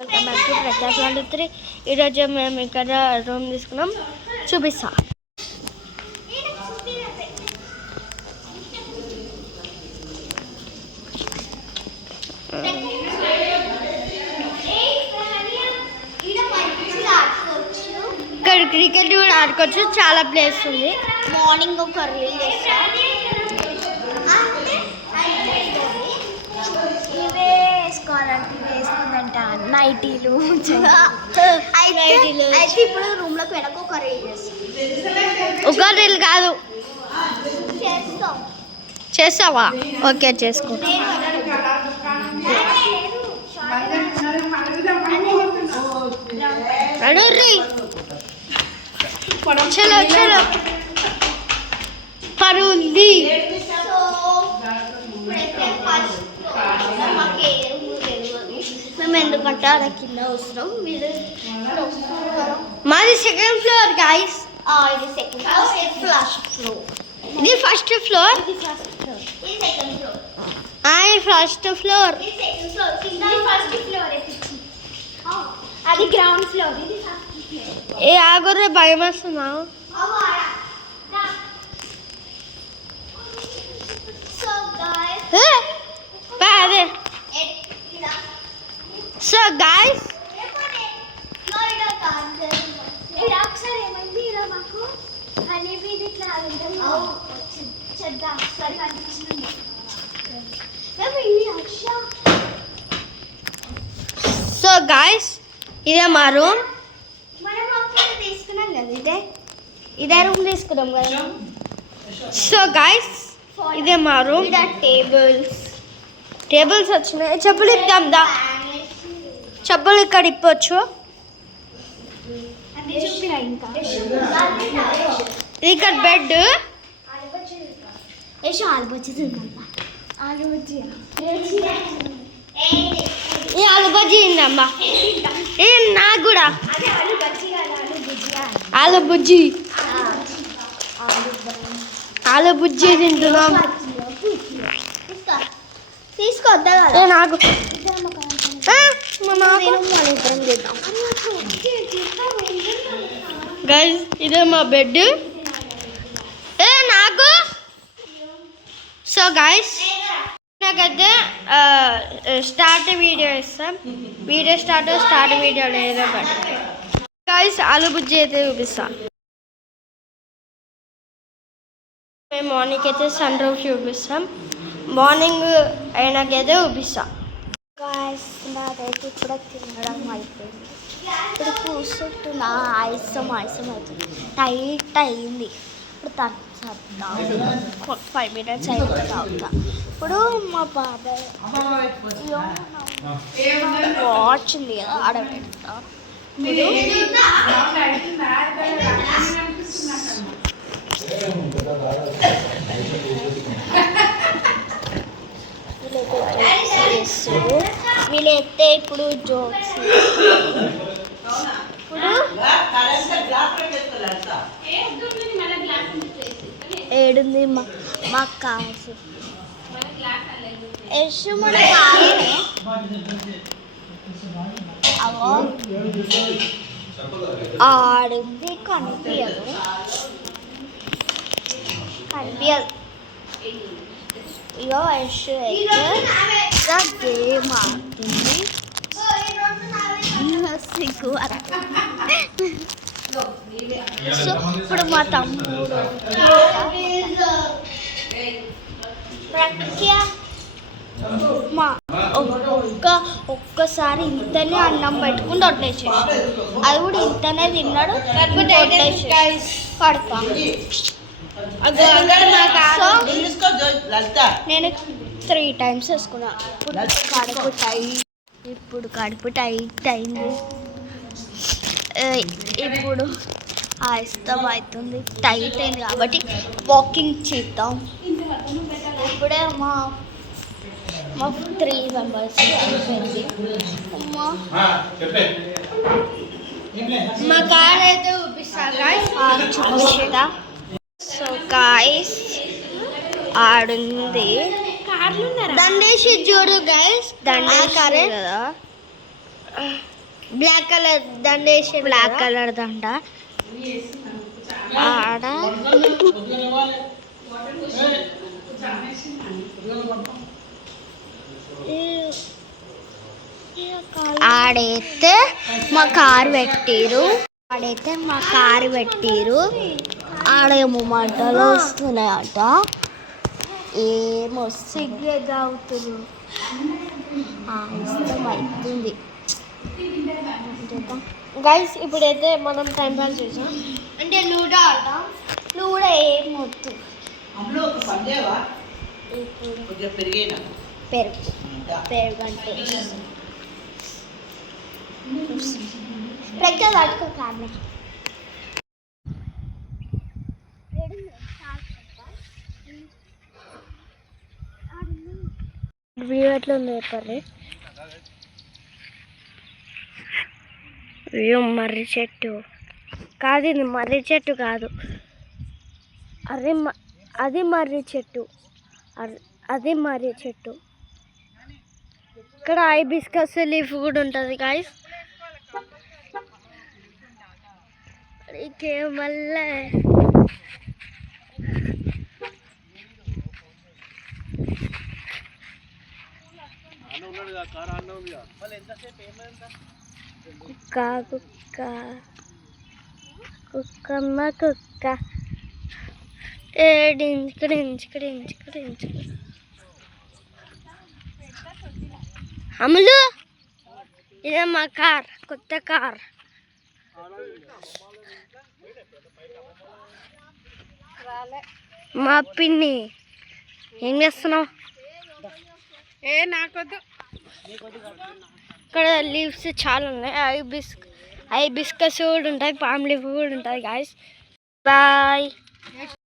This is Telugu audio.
వెల్కమ్ బ్యాక్ టు ప్రత్యేక 23. ఈరోజు మేము ఇక్కడ రూమ్ తీసుకున్నాం, చూపిస్తా. ఇక్కడ క్రికెట్ కూడా ఆడుకోవచ్చు, చాలా ప్లేస్ ఉంది. మార్నింగ్ ఒక రీల్ చేస్తా, వేసుకుందంట నైటీలు. అయితే ఇప్పుడు రూమ్ లోకి వెనక ఒక రీల్ చేస్తాం. ఒక రీల్ కాదు, చేస్తావా? ఓకే, చేసుకో. చలో చలో, పని ఉంది. మేము ఎందుకంటే అది కింద అవసరం. మాది సెకండ్ ఫ్లోర్ గైస్. ఇది సెకండ్ ఫ్లోర్, ఇది ఫస్ట్ ఫ్లోర్. ఇది ఫస్ట్ ఫ్లోర్, ఇది ఫస్ట్ ఫ్లోర్, ఇది సెకండ్ ఫ్లోర్. ఫస్ట్ ఫ్లోర్, ఇది సెకండ్ ఫ్లోర్, కింద ఫస్ట్ ఫ్లోర్. అది గ్రౌండ్ ఫ్లోర్, ఇది ఫస్ట్ ఫ్లోర్. ఏ ఆగురే, భయం వస్తుందా? అదే. సో గైస్, సో గైస్ ఇదే మా రూమ్. తీసుకున్నాం కదా, ఇదే రూమ్ తీసుకున్నాం కదా. సో గైస్ ఇదే మా రూమ్. టేబుల్స్ వచ్చినాయి. చెప్పులు ఇద్దాం దా, చెప్పులు ఇక్కడ ఇప్పొచ్చు. ఇక్కడ బెడ్, ఆలు బజ్జీ ఇందమ్మా. నాకు కూడా ఆలు బుజ్జి, ఆలు బుజ్జి తింటున్నాం. తీసుకోద్దా నాకు. గైస్ ఇదే మా బెడ్. నాకు. సో గైస్ నాకైతే స్టార్ట్ వీడియో ఇస్తాం. వీడియో స్టార్ట్ వీడియో లేదా గైస్ ఆలు బుజ్జి అయితే చూపిస్తాం. మేము మార్నింగ్ అయితే సన్ రూఫ్ చూపిస్తాం, మార్నింగ్ అయినాకైతే చూపిస్తాం. నాకైతే ఇప్పుడు తినడం అయిపోయింది. ఇప్పుడు కూర్చుంటున్నా, ఆయాసం అవుతుంది, టైట్ అయింది. ఇప్పుడు 5 minutes అయితే తాగుతా. ఇప్పుడు మా బాబాయ్ వాచ్ ఉంది కదా, ఆడబెడతా. వీళ్ళైతే ఇప్పుడు జోక్స్. ఇప్పుడు ఏడుంది మా కాసు యశు, మన ఆడుంది, కనిపించదు. ఇగో యశు అయితే గేమ్ ఆడుతుంది. సిగ్గు. సో ఇప్పుడు మా తమ్ముడు ఒక్కసారి ఇంతనే అన్నం పెట్టుకుని వదిలేసేసి, అది కూడా ఇంతనే తిన్నాడు. పడతా. నేను 3 times వేసుకున్నా. ఇప్పుడు కడుపు టైట్ అయింది. ఇప్పుడు ఇష్టం అవుతుంది, టైట్ అయింది కాబట్టి వాకింగ్ చేద్దాం. ఇప్పుడే మా 3 members అయిపోయింది. మా కార్ అయితే చూపిస్తా. సో గాయస్ ఆడుంది, దండేసి చూడు గైస్, దండేసి కదా. బ్లాక్ కలర్ దండ వేసి బ్లాక్ కలర్ దండ ఆడ ఆడైతే మా కారు పెట్టిరు ఆడేమో మంటలు వస్తున్నాయట ఏమో సిగ్గు అవుతుంది. ఇష్టం అవుతుంది గైస్ ఇప్పుడైతే మనం టైం పాస్ చేసాం అంటే లూడో ఆడతాం. లూడో ఏం వద్దు. పెరుగు అంటే ప్రఖ్యాత అడుకో కారణం వ్యూ ఎట్లా ఉంది చెప్పండి. వ్యూ మర్రి చెట్టు కాదు, ఇది మర్రి చెట్టు కాదు, అది మర్రి చెట్టు, అది మర్రి చెట్టు. ఇక్కడ హైబిస్కస్ లీఫ్ కూడా ఉంటుంది గాయస్. మళ్ళీ కుక్క కుక్క కుక్కమ్మ కుక్క అమలు ఇదే మా కార్, కొత్త కార్. మా పిన్ని ఏం చేస్తున్నావు? నాకొద్దు. ఇక్కడ లీవ్స్ చాలా ఉన్నాయి. హైబిస్కస్ కూడా ఉంటాయి, పామ్ లీఫ్ కూడా ఉంటుంది గాయస్. బాయ్.